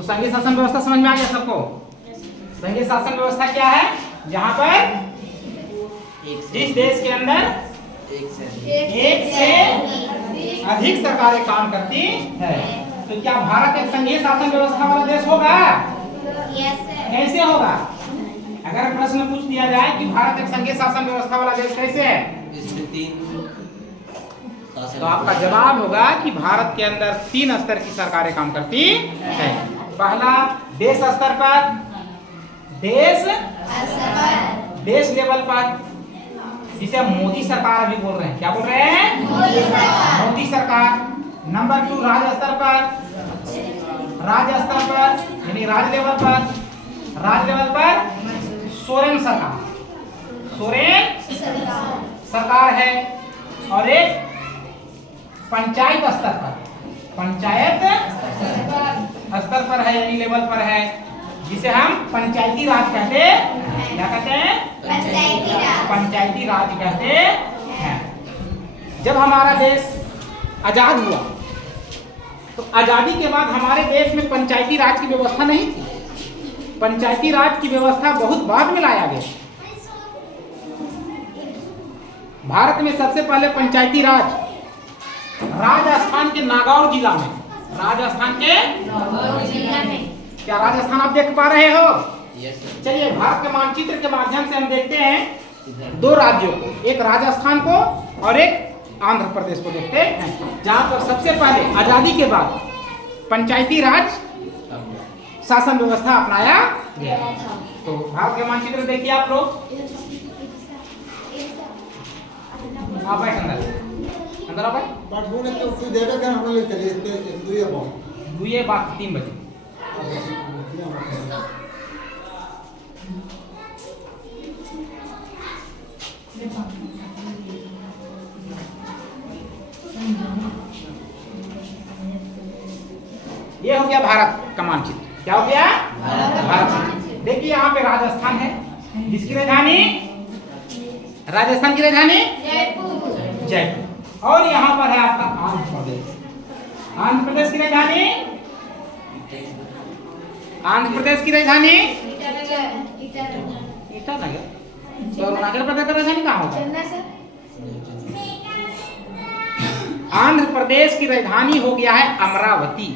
तो संघीय शासन व्यवस्था समझ में आ गया सबको? संघीय शासन व्यवस्था क्या है? जहां पर जिस देश के अंदर एक से अधिक सरकारें काम करती है। तो क्या भारत एक संघीय शासन व्यवस्था वाला देश होगा? कैसे होगा? अगर प्रश्न पूछ दिया जाए कि भारत एक संघीय शासन व्यवस्था वाला देश कैसे है, तो आपका जवाब होगा कि भारत के अंदर 3 स्तर की सरकारें काम करती है। पहला देश स्तर पर, देश लेवल पर, जिसे हम मोदी सरकार अभी बोल रहे हैं। क्या बोल रहे हैं? मोदी सरकार। नंबर 2 राज्य स्तर पर, यानी राज्य लेवल पर सोरेन सरकार है। और एक पंचायत स्तर पर है, यानी लेवल पर है, जिसे हम पंचायती राज कहते हैं। क्या कहते हैं? पंचायती राज कहते हैं। जब हमारा देश आजाद हुआ तो आजादी के बाद हमारे देश में पंचायती राज की व्यवस्था नहीं थी। पंचायती राज की व्यवस्था बहुत बाद में लाया गया। भारत में सबसे पहले पंचायती राज राजस्थान के नागौर जिला में, क्या राजस्थान आप देख पा रहे हो? चलिए भारत के मानचित्र के माध्यम से हम देखते हैं 2 राज्यों को, एक राजस्थान को और एक आंध्र प्रदेश को देखते हैं, जहां पर सबसे पहले आजादी के बाद पंचायती राज शासन व्यवस्था अपनाया गया। तो भारत के मानचित्र देखिए आप लोग। आप बैठ अंदर आप दुए बात 3 बजे। ये हो गया भारत का मानचित्र। क्या हो गया? भारत। देखिए यहाँ पे राजस्थान है, जिसकी राजधानी, राजस्थान की राजधानी जयपुर। और यहाँ पर है आपका आंध्र प्रदेश। आंध्र प्रदेश की राजधानी ईटानगर। तो अरुणाचल प्रदेश की राजधानी कहाँ होगा? आंध्र प्रदेश की राजधानी हो गया है अमरावती।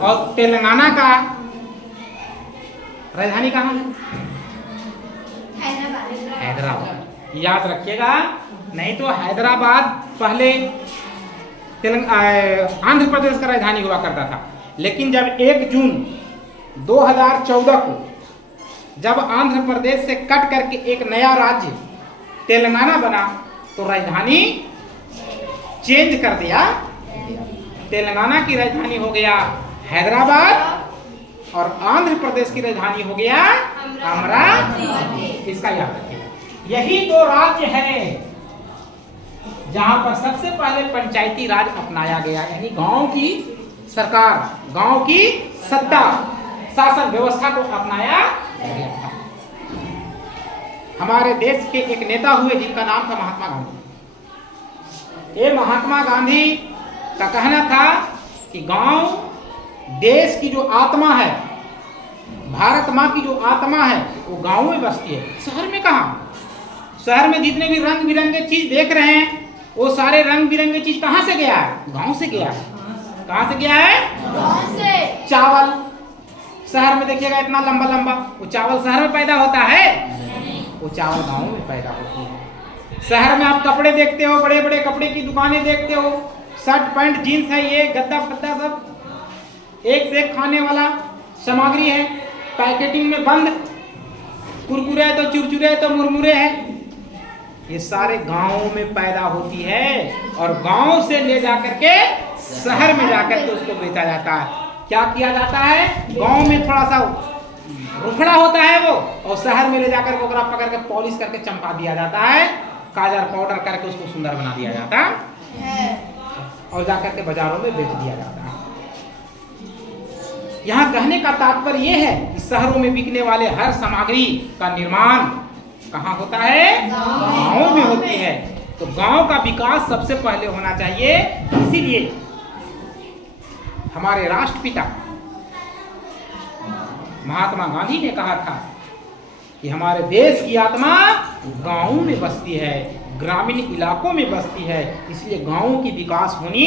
और तेलंगाना का राजधानी कहाँ है? हैदराबाद। याद रखिएगा, नहीं तो हैदराबाद पहले आंध्र प्रदेश का राजधानी हुआ करता था। लेकिन जब 1 जून 2014 को जब आंध्र प्रदेश से कट करके एक नया राज्य तेलंगाना बना, तो राजधानी चेंज कर दिया। तेलंगाना की राजधानी हो गया हैदराबाद और आंध्र प्रदेश की राजधानी हो गया अमरावती। इसका याद रखिएगा। यही 2 राज्य है जहां पर सबसे पहले पंचायती राज अपनाया गया, यानी गांव की सरकार, गांव की सत्ता, शासन व्यवस्था को अपनाया गया था। हमारे देश के एक नेता हुए जिनका नाम था महात्मा गांधी। ये महात्मा गांधी का कहना था कि गांव देश की जो आत्मा है, भारत माँ की जो आत्मा है, वो गांव में बसती है। शहर में कहाँ? शहर में जितने भी रंग बिरंगे चीज देख रहे हैं, वो सारे रंग बिरंगे चीज कहाँ से गया है? गांव से गया है। कहाँ से गया है? गांव से। चावल शहर में देखिएगा इतना लंबा लंबा, वो चावल शहर में पैदा होता है? वो चावल गांव में पैदा होती है। शहर में आप कपड़े देखते हो, बड़े बड़े कपड़े की दुकानें देखते हो, शर्ट पैंट जीन्स है, ये गद्दा फद्दा सब एक से एक खाने वाला सामग्री है, पैकेटिंग में बंद। कुरकुरे है तो चुरचुरे है तो मुरमुरे है, ये सारे गांवों में पैदा होती है और गांव से ले जाकर के शहर में जाकर के उसको बेचा जाता है। क्या किया जाता है? गांव में थोड़ा सा रुखड़ा होता है वो, और शहर में ले जाकर के पकड़ के पॉलिश करके चमका दिया जाता है, काजल पाउडर करके उसको सुंदर बना दिया जाता है और जाकर के बाजारों में बेच दिया जाता है। यहाँ कहने का तात्पर्य यह है कि शहरों में बिकने वाले हर सामग्री का निर्माण कहाँ होता है? गांव में होती है। तो गांव का विकास सबसे पहले होना चाहिए। इसीलिए हमारे राष्ट्रपिता महात्मा गांधी ने कहा था कि हमारे देश की आत्मा गांवों में बसती है, ग्रामीण इलाकों में बसती है, इसलिए गांवों की विकास होनी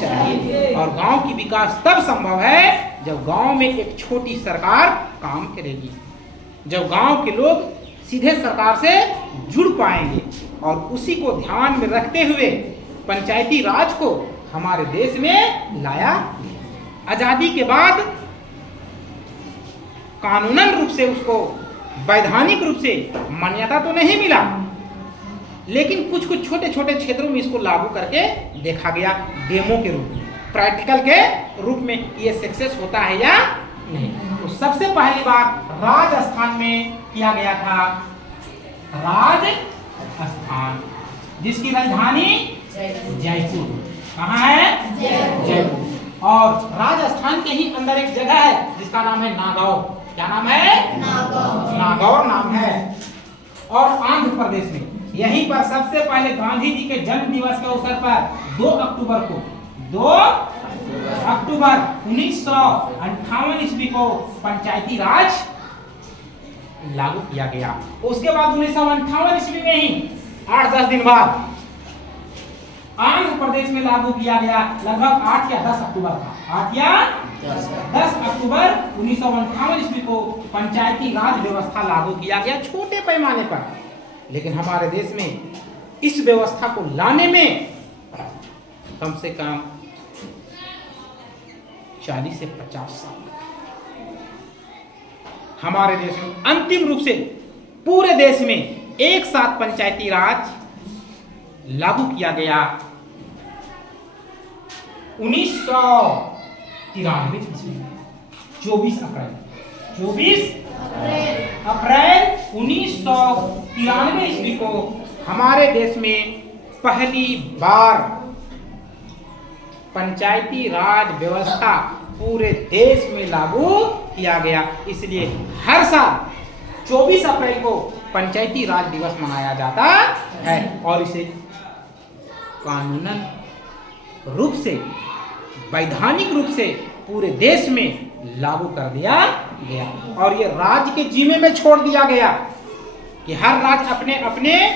चाहिए। और गांव की विकास तब संभव है जब गांव में एक छोटी सरकार काम करेगी, जब गांव के लोग सीधे सरकार से जुड़ पाएंगे। और उसी को ध्यान में रखते हुए पंचायती राज को हमारे देश में लाया। आजादी के बाद कानूनन रूप से उसको वैधानिक रूप से मान्यता तो नहीं मिला, लेकिन कुछ कुछ छोटे छोटे क्षेत्रों में इसको लागू करके देखा गया, डेमो के रूप में, प्रैक्टिकल के रूप में ये सक्सेस होता है या नहीं। तो सबसे पहली बार राजस्थान में किया गया था, राजस्थान, जिसकी राजधानी जयपुर। कहाँ है? जयपुर। और राजस्थान के ही अंदर एक जगह है जिसका नाम है नागौर। क्या नाम है? नागौर नाम है। और आंध्र प्रदेश में, यहीं पर सबसे पहले गांधी जी के जन्म दिवस के अवसर पर 2 अक्टूबर 1958 ईस्वी को पंचायती राज लागू किया गया। उसके बाद 1958 ईस्वी में ही 8-10 दिन बाद आंध्र प्रदेश में लागू किया गया, लगभग 8 या 10 अक्टूबर का, 8 या 10 अक्टूबर 1958 ईस्वी को पंचायती राज व्यवस्था लागू किया गया, छोटे पैमाने पर। लेकिन हमारे देश में इस व्यवस्था को लाने में कम से कम 40 से 50 साल हमारे देश में अंतिम रूप से पूरे देश में एक साथ पंचायती राज लागू किया गया 1993 ईस्वी में, 24 अप्रैल 1993 ईस्वी को हमारे देश में पहली बार पंचायती राज व्यवस्था पूरे देश में लागू किया गया। इसलिए हर साल 24 अप्रैल को पंचायती राज दिवस मनाया जाता है और इसे कानूनन रूप से, वैधानिक रूप से पूरे देश में लागू कर दिया गया। और ये राज्य के जिम्मे में छोड़ दिया गया कि हर राज्य अपने अपने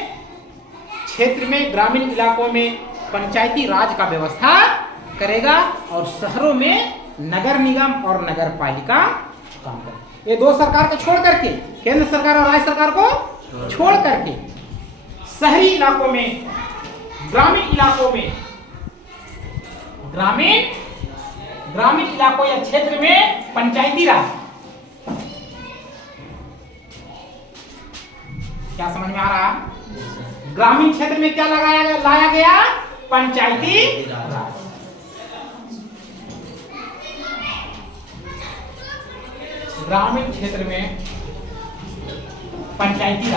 क्षेत्र में, ग्रामीण इलाकों में पंचायती राज का व्यवस्था करेगा और शहरों में नगर निगम और नगर पालिका काम करेगा। ये 2 सरकार को छोड़ करके, केंद्र सरकार और राज्य सरकार को छोड़ करके शहरी इलाकों में, ग्रामीण इलाकों में, ग्रामीण इलाकों या क्षेत्र में पंचायती राज। क्या समझ में आ रहा? ग्रामीण क्षेत्र में क्या लाया गया? पंचायती राज। ग्रामीण क्षेत्र में पंचायती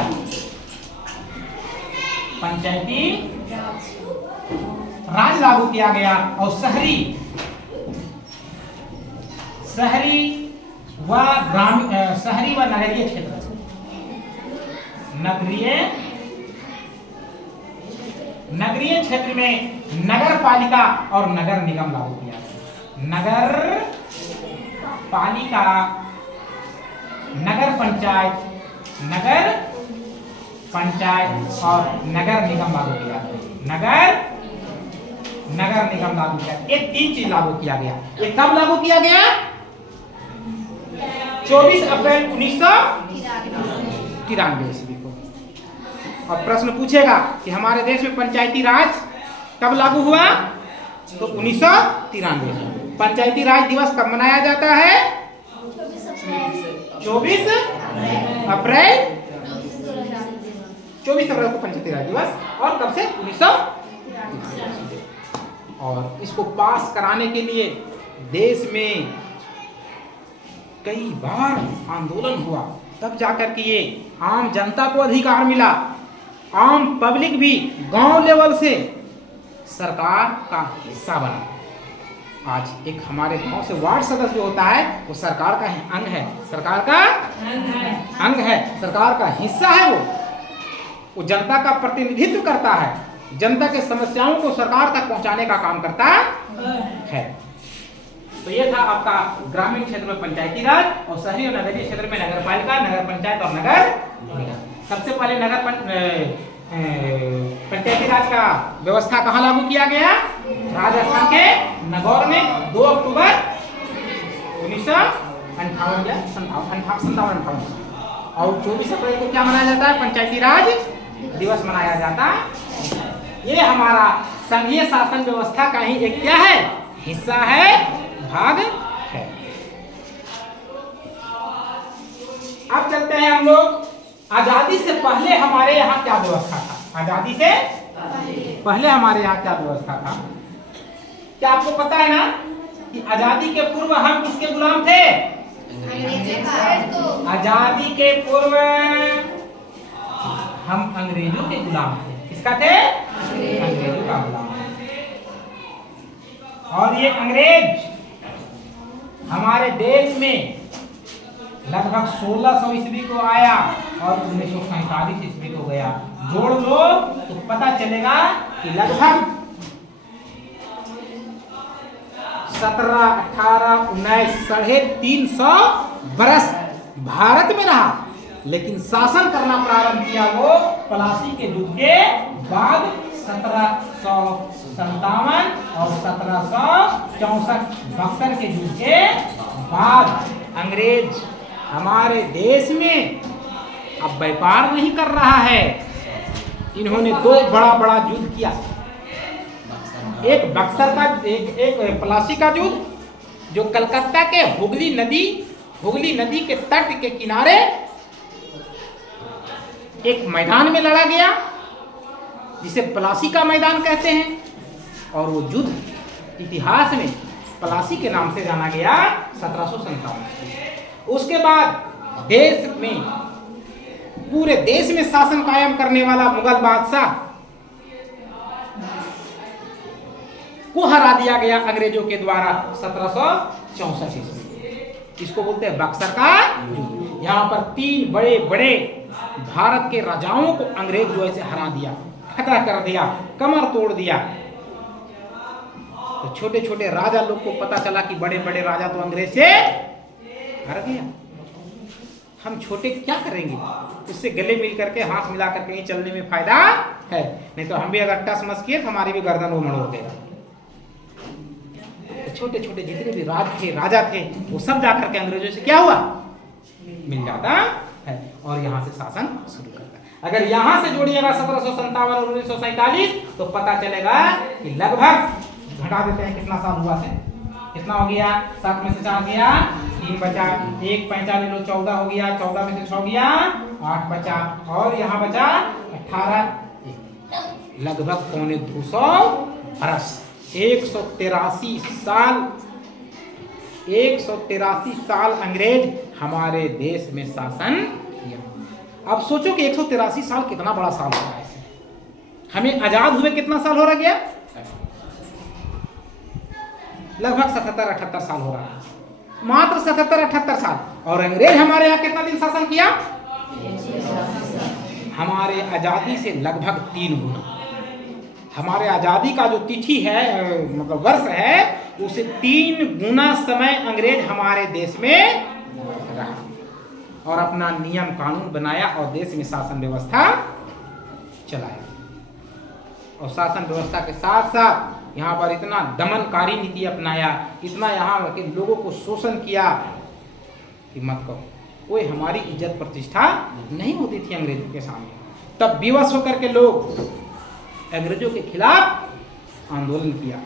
राज लागू किया गया। और शहरी व नगरीय क्षेत्र, नगरीय क्षेत्र में नगर पालिका और नगर निगम लागू किया गया। नगर पालिका, नगर पंचायत और नगर निगम लागू किया गया। नगर निगम लागू किया। ये 3 चीज लागू किया गया। ये कब लागू किया गया? 24 अप्रैल 1993 ईस्वी को। अब प्रश्न पूछेगा कि हमारे देश में पंचायती राज कब लागू हुआ? तो 1993। पंचायती राज दिवस कब मनाया जाता है? 24 अप्रैल 24 अप्रैल को पंचायती राज दिवस। और कब से? 1993। और इसको पास कराने के लिए देश में कई बार आंदोलन हुआ, तब जाकर के ये आम जनता को अधिकार मिला। आम पब्लिक भी गांव लेवल से सरकार का हिस्सा बना। आज एक हमारे गांव से वार्ड सदस्य जो होता है वो सरकार का अंग है, सरकार का अंग है, सरकार का हिस्सा है। वो जनता का प्रतिनिधित्व करता है, जनता के समस्याओं को सरकार तक पहुंचाने का काम करता है। तो ये था आपका ग्रामीण क्षेत्र में पंचायती राज और शहरी और नगरीय क्षेत्र में नगर पालिका, नगर पंचायत और नगर निगम। सबसे पहले पंचायती राज का व्यवस्था कहाँ लागू किया गया? राजस्थान के नागौर में 2 अक्टूबर 1957 और 24 अप्रैल को क्या मनाया जाता है? पंचायती राज दिवस मनाया जाता है। ये हमारा संघीय शासन व्यवस्था का ही एक क्या है? हिस्सा है, भाग है। अब चलते हैं हम लोग, आजादी से पहले हमारे यहाँ क्या व्यवस्था था? आजादी से पहले हमारे यहाँ क्या व्यवस्था था? क्या आपको पता है ना कि आजादी के पूर्व हम किसके गुलाम थे? आजादी के पूर्व हम अंग्रेजों के गुलाम थे। किसका थे? अंग्रेजों का गुलाम। और ये अंग्रेज हमारे देश में लगभग 1600 ईस्वी को आया और 1947 ईस्वी को गया। जोड़ लो तो पता चलेगा कि लगभग 17, 18, 19, 350 बरस भारत में रहा, लेकिन शासन करना प्रारंभ किया वो प्लासी के युद्ध के बाद 1757 और 1764 बक्सर के युद्ध के बाद। अंग्रेज हमारे देश में अब व्यापार नहीं कर रहा है। इन्होंने 2 बड़ा युद्ध किया। एक बक्सर का, एक प्लासी का युद्ध, जो कलकत्ता के हुगली नदी के तट के किनारे एक मैदान में लड़ा गया, जिसे प्लासी का मैदान कहते हैं। और वो युद्ध इतिहास में प्लासी के नाम से जाना गया 1757। उसके बाद देश में, पूरे देश में शासन कायम करने वाला मुगल बादशाह को हरा दिया गया अंग्रेजों के द्वारा 1764 ईस्वी। इसको बोलते हैं बक्सर का युद्ध। यहाँ पर 3 बड़े भारत के राजाओं को अंग्रेज जो ऐसे हरा दिया, खतरा कर दिया, कमर तोड़ दिया। तो छोटे छोटे राजा लोग को पता चला कि बड़े राजा तो अंग्रेज से हर गया, हम छोटे क्या करेंगे? उससे गले मिल करके, हाथ मिला करके ही चलने में फायदा है। नहीं तो हम भी अगर टस मस किए तो हमारी भी गर्दन वो मरोड़ देगा। तो छोटे छोटे जितने भी राजा थे वो सब जाकर के अंग्रेजों से क्या हुआ? मिल जाता है और यहाँ से शासन शुरू करता है। अगर यहाँ से जोड़िएगा 1757 और 1947 तो पता चलेगा कि लगभग, घटा देते हैं कितना साल हुआ से, कितना हो गया? 7 में से 4 गया, 3 बचा, 1 45 लो 14 हो गया, 14 में से 6 गया, 8 बचा, और यहाँ बचा 18, लगभग 250 बरस, 183 साल अंग्रेज हमारे देश में शासन किया। अब सोचो कि 183 साल कितना बड़ा साल हो रहा है। हमें आजाद हुए कितना साल हो रहा गया? लगभग 77-78 साल हो रहा है, मात्र 77-78 साल। और अंग्रेज हमारे यहाँ कितना दिन शासन किया? हमारे आजादी से लगभग 3 गुना। हमारे आजादी का जो तिथि है, मतलब वर्ष है, उसे 3 गुना समय अंग्रेज हमारे देश में रहा और अपना नियम कानून बनाया और देश में शासन व्यवस्था चलाया। और शासन व्यवस्था के साथ साथ यहाँ पर इतना दमनकारी नीति अपनाया, इतना यहाँ के लोगों को शोषण किया कि मत कहो। कोई हमारी इज्जत प्रतिष्ठा नहीं होती थी अंग्रेजों के सामने। तब विवश होकर के लोग अंग्रेजों के खिलाफ आंदोलन किया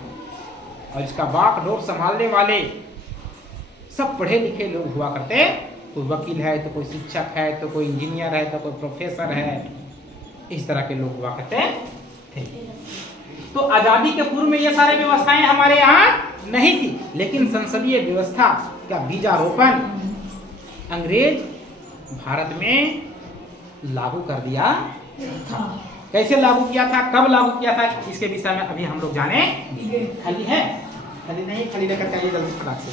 और इसका बागडोर संभालने वाले सब पढ़े लिखे लोग हुआ करते। कोई वकील है तो कोई शिक्षक है तो कोई इंजीनियर है तो कोई प्रोफेसर है, इस तरह के लोग हुआ करते थे। तो आजादी के पूर्व में ये सारे व्यवस्थाएं हमारे यहाँ नहीं थी, लेकिन संसदीय व्यवस्था का बीजारोपण अंग्रेज भारत में लागू कर दिया था। कैसे लागू किया था, कब लागू किया था, इसके विषय में अभी हम लोग जाने। खली है? खली नहीं, खली लेकर के आइए जल्दी फटाक से।